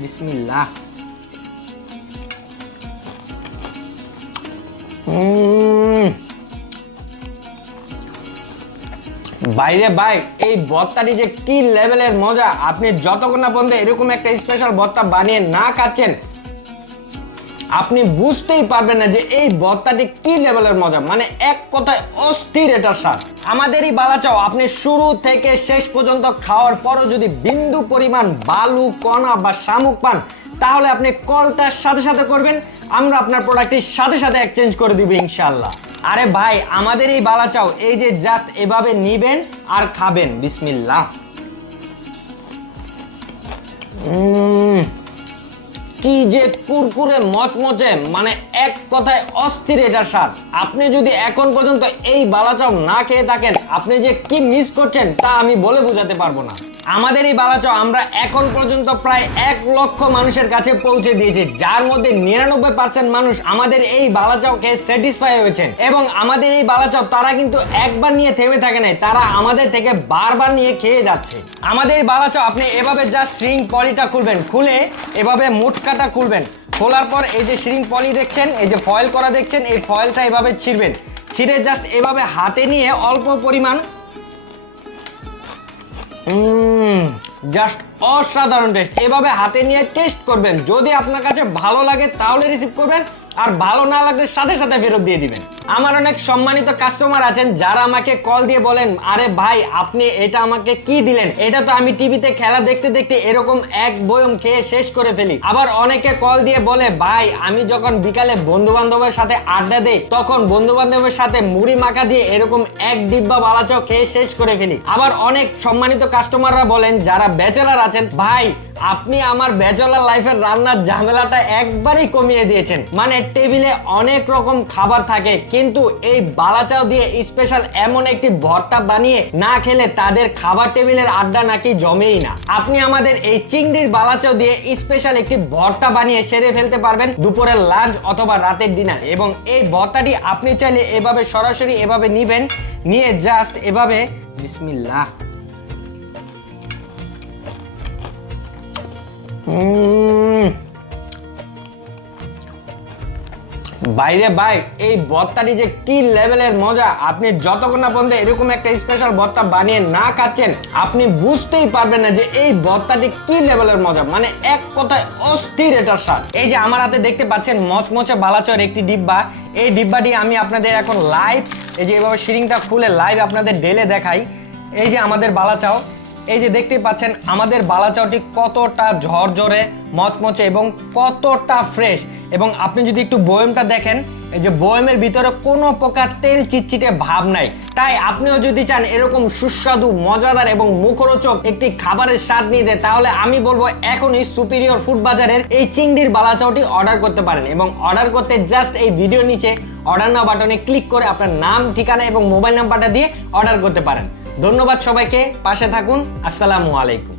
বিসমিল্লাহ। বাইরে ভাই, এই ভর্তাটি যে কি লেভেলের মজা আপনি যতক্ষণ না পর্যন্ত এরকম একটা স্পেশাল ভর্তা বানিয়ে না খাচ্ছেন আপনি বুঝতেই পারবেন না যে এই ভর্তাটি কি লেভেলের মজা। মানে এক কথায় অস্থির এটার স্বাদ। আমাদেরই বালা চাও, আপনি শুরু থেকে শেষ পর্যন্ত খাওয়ার পরও যদি বিন্দু পরিমাণ বালু, কণা বা শামুক পান, তাহলে আপনি কলটার সাথে সাথে করবেন। আমরা আপনার প্রোডাক্টটির সাথে সাথে এক্সচেঞ্জ করে দিব ইনশাল্লাহ আরে ভাই আমাদের এই বালা চাও, এই যে জাস্ট এভাবে নিবেন আর খাবেন। বিসমিল্লাহ। উম কি যে কুরকুরে মচমচে মানে এক কথায় অস্থির এটার স্বাদ। আপনি যদি এখন পর্যন্ত এই বালাচাও না খেয়ে থাকেন, আপনি যে কি মিস করছেন তা আমি বলে বোঝাতে পারব না। আমাদের এই বালাচাও আমরা এখন পর্যন্ত প্রায় এক লক্ষ মানুষের কাছে পৌঁছে দিয়েছি, যার মধ্যে নিরানব্বই পার্সেন্ট মানুষ আমাদের এই বালাচাও খেয়ে স্যাটিসফাই হয়েছেন। এবং আমাদের এই বালাচাও তারা কিন্তু একবার নিয়ে থেমে থাকে নাই, তারা আমাদের থেকে বারবার নিয়ে খেয়ে যাচ্ছে। আমাদের এই বালাচাও আপনি এভাবে জাস্ট স্ট্রিং পলিটা খুলবেন, খুলে এভাবে মুটকাটা খুলবেন, খোলার পর এই যে স্ট্রিং পলি দেখছেন, এই যে ফয়েল করা দেখছেন, এই ফয়েলটা এভাবে ছিঁড়বেন। ছিঁড়ে জাস্ট এভাবে হাতে নিয়ে অল্প পরিমাণ জাস্ট অসাধারণ টেস্ট এভাবে হাতে নিয়ে টেস্ট করবেন। যদি আপনার কাছে ভালো লাগে, তাহলে রিসিভ করবেন। আর ভালো না লাগলে সাথে সাথে ফেরত দিয়ে দিবেন। আমার অনেক সম্মানিত কাস্টমার আছেন, যারা আমাকে কল দিয়ে বলেন, আরে ভাই, আপনি এটা আমাকে কি দিলেন? এটা তো আমি টিভিতে খেলা দেখতে দেখতে এরকম এক বয়ম খেয়ে শেষ করে ফেলি। আবার অনেকে কল দিয়ে বলে, ভাই, আমি যখন বিকালে বন্ধু বান্ধবের সাথে আড্ডা দেই, তখন বন্ধু বান্ধবের সাথে মুড়ি মাখা দিয়ে এরকম এক ডিব্বা বালাচাও খেয়ে শেষ করে ফেলি। আবার অনেক সম্মানিত কাস্টমাররা বলেন, যারা ব্যাচেলার আছেন। ভাই, আপনি আমার ব্যাচেলার লাইফের রান্নার ঝামেলাটা একবারই কমিয়ে দিয়েছেন। মানে টেবিলে অনেক রকম খাবার থাকে, কিন্তু এই বালাচাও দিয়ে স্পেশাল এমন একটি ভর্তা বানিয়ে না খেলে তাদের খাবার টেবিলের আড্ডা নাকি জমেই না। আপনি আমাদের এই চিংড়ির বালাচাও দিয়ে স্পেশাল একটি ভর্তা বানিয়ে সেরে ফেলতে পারবেন দুপুরের লাঞ্চ অথবা রাতের ডিনার এবং এই ভর্তাটি আপনি চাইলে এভাবে সরাসরি এভাবে নিবেন। নিয়ে জাস্ট এভাবে বিসমিল্লাহ। বাইরে ভাই, এই ভর্তাটি যে কি লেভেলের মজা। আপনি যতক্ষণ না পর্যন্ত এরকম একটা স্পেশাল ভর্তা বানিয়ে না খাচ্ছেন, আপনি বুঝতেই পারবেন না যে এই ভর্তাটি কি লেভেলের মজা। মানে এক কথায় অস্থির এটার স্বাদ। এই যে আমার হাতে দেখতে পাচ্ছেন মচমচে বালাচর একটি ডিব্বা। এই ডিব্বাটি আমি আপনাদের এখন লাইভ এই যে এভাবে সিরিংটা খুলে লাইভ আপনাদের ডেলে দেখাই। এই যে আমাদের বালাচাও। এই যে দেখতেই পাচ্ছেন, আমাদের বালাচাওটি কতটা ঝরঝরে, মচমচে এবং কতটা ফ্রেশ এবং আপনি যদি একটু বয়মটা দেখেন, এই যে বয়মের ভিতরে কোনো প্রকার তেল চিটচিটে ভাব নাই। তাই আপনিও যদি চান এরকম সুস্বাদু, মজাদার এবং মুখরোচক একটি খাবারের স্বাদ নিতে তাহলে আমি বলব এখনই সুপিরিয়র ফুড বাজারের এই চিংড়ির বালাচাওটি অর্ডার করতে পারেন। এবং অর্ডার করতে জাস্ট এই ভিডিও নিচে অর্ডার নাও বাটনে ক্লিক করে আপনার নাম, ঠিকানা এবং মোবাইল নাম্বারটা দিয়ে অর্ডার করতে পারেন। ধন্যবাদ সবাইকে পাশে থাকুন আসসালামু আলাইকুম।